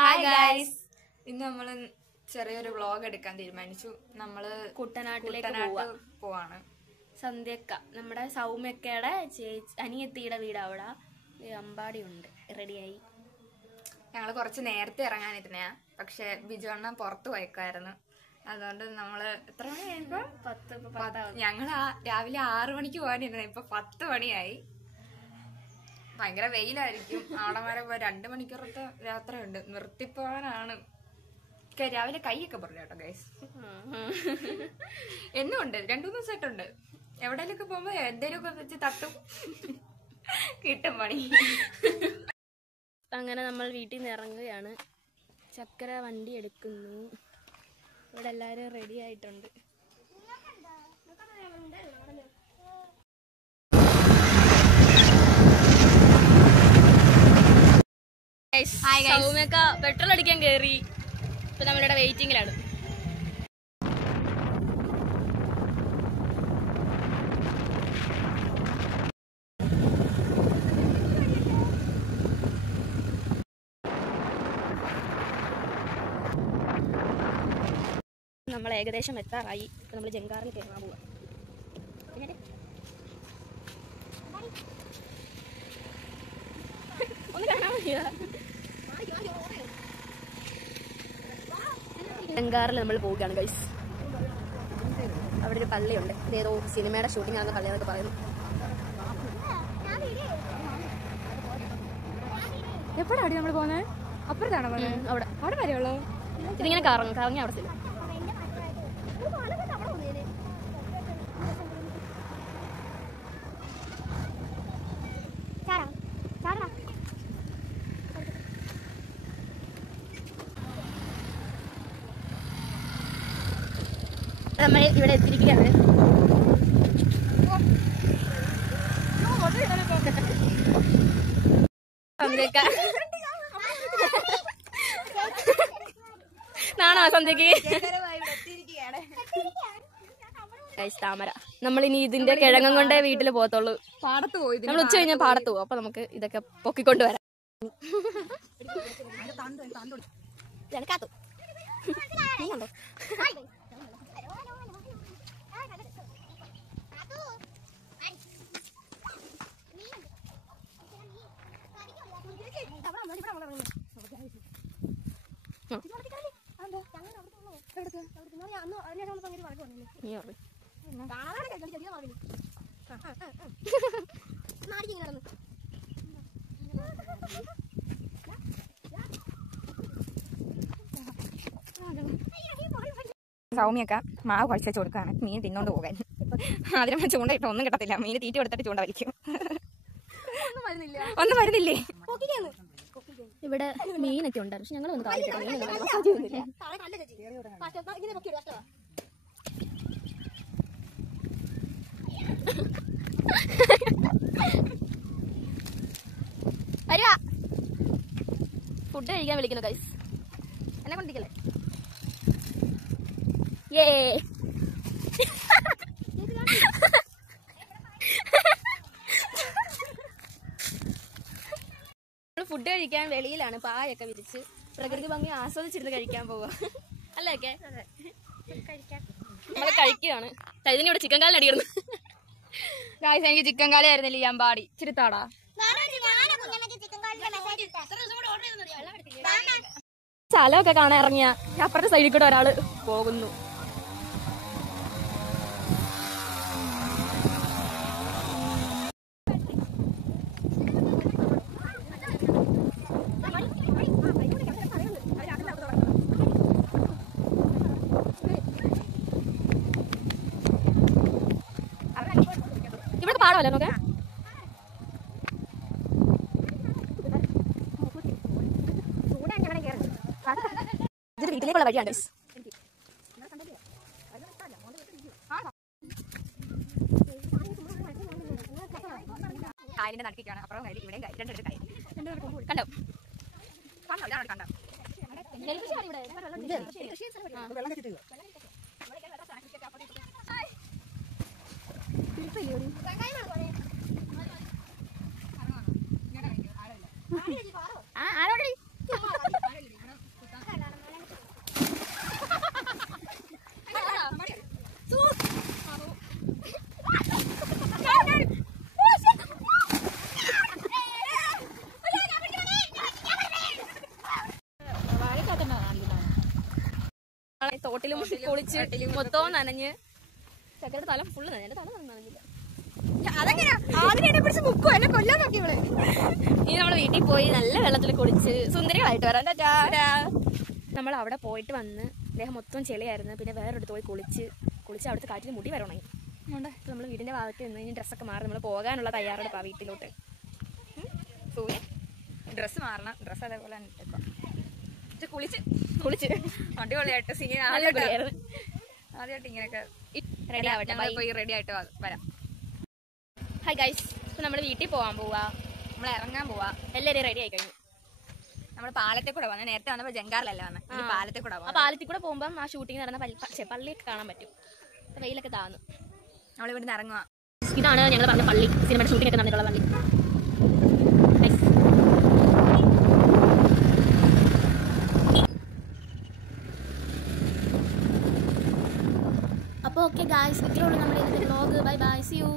Hi guys, ഇന്ന് നമ്മള് ചെറിയൊരു വ്ളോഗ് എടുക്കാൻ തീരുമാനിച്ചു. നമ്മള് കുട്ടനാട്ടിലേക്ക് പോവാണ്. സന്ധ്യക്ക നമ്മുടെ സൗമ്യക്കയുടെ അനിയത്തിയുടെ വീട് അവിടെ അമ്പാടി ഉണ്ട്. റെഡിയായി. ഞങ്ങള് കുറച്ച് നേരത്തെ ഇറങ്ങാനിരുന്നയാ, പക്ഷെ ബിജുവണ്ണൻ പുറത്തു പോയേക്കായിരുന്നു. അതുകൊണ്ട് നമ്മള് എത്ര മണിയായപ്പോ ഞങ്ങള് രാവിലെ 6 മണിക്ക് പോകാനിരുന്ന, ഇപ്പൊ 10 മണിയായി. ഭയങ്കര വെയിലായിരിക്കും. അവിടെ വരെ 2 മണിക്കൂറത്തെ യാത്രയുണ്ട്. നിർത്തിപ്പോവാനാണ്. രാവിലെ കൈയൊക്കെ പറഞ്ഞു കേട്ടോ ഗൈസ്. എന്നും ഉണ്ട്, 2-3 ദിവസമായിട്ടുണ്ട്. എവിടെയൊക്കെ പോകുമ്പോ എന്തേലുമൊക്കെ വെച്ച് തട്ടും, കിട്ടും പണി. അങ്ങനെ നമ്മൾ വീട്ടിൽ നിന്ന് ഇറങ്ങുകയാണ്. ചക്കര വണ്ടി എടുക്കുന്നു. ഇവിടെ എല്ലാരും റെഡി ആയിട്ടുണ്ട്. സൗമ്യക്ക പെട്രോൾ അടിക്കാൻ കയറി. ഇപ്പൊ നമ്മളിവിടെ വെയിറ്റിംഗിലാണ്. നമ്മൾ ഏകദേശം എത്താറായി. ഇപ്പൊ നമ്മൾ ജങ്കാറിൽ കയറാൻ പോവാ. ഒന്ന് കാണാൻ മതിയോ? ജങ്കാറിൽ നമ്മൾ പോവുകയാണ് ഗൈസ്. അവിടെ ഒരു പള്ളിയുണ്ട്. ഏതോ സിനിമയുടെ ഷൂട്ടിംഗ് ആണെന്ന് പള്ളി എന്നൊക്കെ പറയുന്നു. എപ്പോഴാണ് നമ്മൾ പോകുന്നത്? അപ്പുറത്താണോ പോകുന്നത്? അവിടെ വരെയുള്ളൂ. ഇതിങ്ങനെ കറങ്ങി അവിടെ ചെല്ലും. നമ്മൾ ഇവിടെ എത്തിയിരിക്കുകയാണ്. നാണോ സന്ധ്യക്ക്? താമര. നമ്മളിനി ഇതിന്റെ കിഴങ്ങും കൊണ്ടേ വീട്ടിൽ പോകത്തുള്ളൂ. പാടത്ത് പോയി. നമ്മൾ ഉച്ച കഴിഞ്ഞാൽ പാടത്ത് പോകും. അപ്പൊ നമുക്ക് ഇതൊക്കെ പൊക്കിക്കൊണ്ടുവരാം. സൗമ്യൊക്കെ മാവ് കുഴച്ചു കൊടുക്കാണ് മീൻ തിന്നോണ്ട് പോകാൻ. അതിന് ചൂണ്ടയിട്ട് ഒന്നും കിട്ടത്തില്ല. മീൻ തീറ്റ കൊടുത്തിട്ട് ചൂണ്ട വലിക്കും. ഒന്നും വരുന്നില്ലേ? ഇവിടെ മീനൊക്കെ ഉണ്ടായിരുന്നു. പക്ഷെ ഞങ്ങളൊന്നും ഫുഡ് കഴിക്കാൻ വിളിക്കുന്നു ഗൈസ്. എന്നെ കൊണ്ടിരിക്കല്ലേ? ഫുഡ് കഴിക്കാൻ വെളിയിലാണ്. പായൊക്കെ വിരിച്ച് പ്രകൃതി ഭംഗി ആസ്വദിച്ചിരുന്ന് കഴിക്കാൻ പോവാ. അല്ലേ? നമ്മള് കഴിക്കുകയാണ്. ഇതിന് ഇവിടെ ചിക്കൻ കാലിന് അടിയിരുന്നു. എനിക്ക് ചിക്കൻ കാലി ആയിരുന്നില്ല ഈ അമ്പാടി. ചിരിത്താടാ. സ്ഥലമൊക്കെ കാണാൻ ഇറങ്ങിയ അപ്പുറത്തെ സൈഡിൽ കൂടെ ഒരാള് പോകുന്നു. ഇവിടെ പാടമല്ലേ നോക്കെ? ഇതിന്റെ വീട്ടിലേക്കുള്ള വഴിയാണ്. കായലിന്റെ നടുക്കാണ്. അപ്പുറം കായൽ, ഇവിടെയും കായൽ. രണ്ടിടത്ത് കായൽ കണ്ടോ? കണ്ടോ? തോട്ടിലും കുളിച്ച് മൊത്തവും നനഞ്ഞ്. ചക്കരയുടെ തല ഫുള്ള് നനഞ്ഞു. എന്റെ തല നനഞ്ഞില്ല. അതെങ്ങനെയാ അതിനെ പിടിച്ച് മുക്കോ എന്നെ കൊല്ലാൻ നോക്കി ഇവിടെ. ഇനി നമ്മൾ വീട്ടിൽ പോയി നല്ല വെള്ളത്തിൽ കുളിച്ച് സുന്ദരികളായിട്ട് വരാം. നമ്മൾ അവിടെ പോയിട്ട് വന്ന് ദേഹം മൊത്തം ചെളിയായിരുന്നു. പിന്നെ വേറൊരിടത്ത് പോയി കുളിച്ച് അവിടുത്തെ കാറ്റിൽ മുടി വരണേ. അതുകൊണ്ട് നമ്മൾ വീടിന്റെ ഭാഗത്ത് നിന്ന് ഇനി ഡ്രസ്സൊക്കെ മാറി നമ്മൾ പോകാനുള്ള തയ്യാറെടുപ്പാ വീട്ടിലോട്ട്. ഡ്രസ്സ് മാറണം. ഡ്രസ്സ് അതേപോലെ കുളിച്ച് അടിപൊളിയായിട്ട് സീൻ ആദ്യമായിട്ട് ഇങ്ങനെയൊക്കെ റെഡി ആവട്ടെ. പോയി റെഡി ആയിട്ട് വരാം. ഹായ് ഗൈസ്, ഇപ്പൊ നമ്മൾ വീട്ടിൽ പോവാൻ പോവാ. നമ്മൾ ഇറങ്ങാൻ പോവാ. എല്ലാവരും റെഡി ആയി കഴിഞ്ഞു. നമ്മൾ പാലത്തെ കൂടെ വന്നത്. നേരത്തെ വന്നപ്പോ ജങ്കാറിലല്ല വന്നത്. പാലത്തെ കൂടെ ആ പാലത്തിൽ കൂടെ പോകുമ്പോൾ ആ ഷൂട്ടിംഗ് നടന്ന പള്ളിയൊക്കെ കാണാൻ പറ്റും. വെയിലൊക്കെ താന്നു. നമ്മളിവിടുന്ന് ഇറങ്ങുക. ഇതാണ് ഞങ്ങൾ പറഞ്ഞ പള്ളി. സിനിമയുടെ ഷൂട്ടിംഗ് ഒക്കെ നടന്നിട്ടുള്ള പള്ളി. അപ്പോൾ ഓക്കെ ഗായ്സ്, ഇത്രയേ ഉള്ളൂ നമ്മുടെ ഇന്നത്തെ vlog. Bye bye, see U.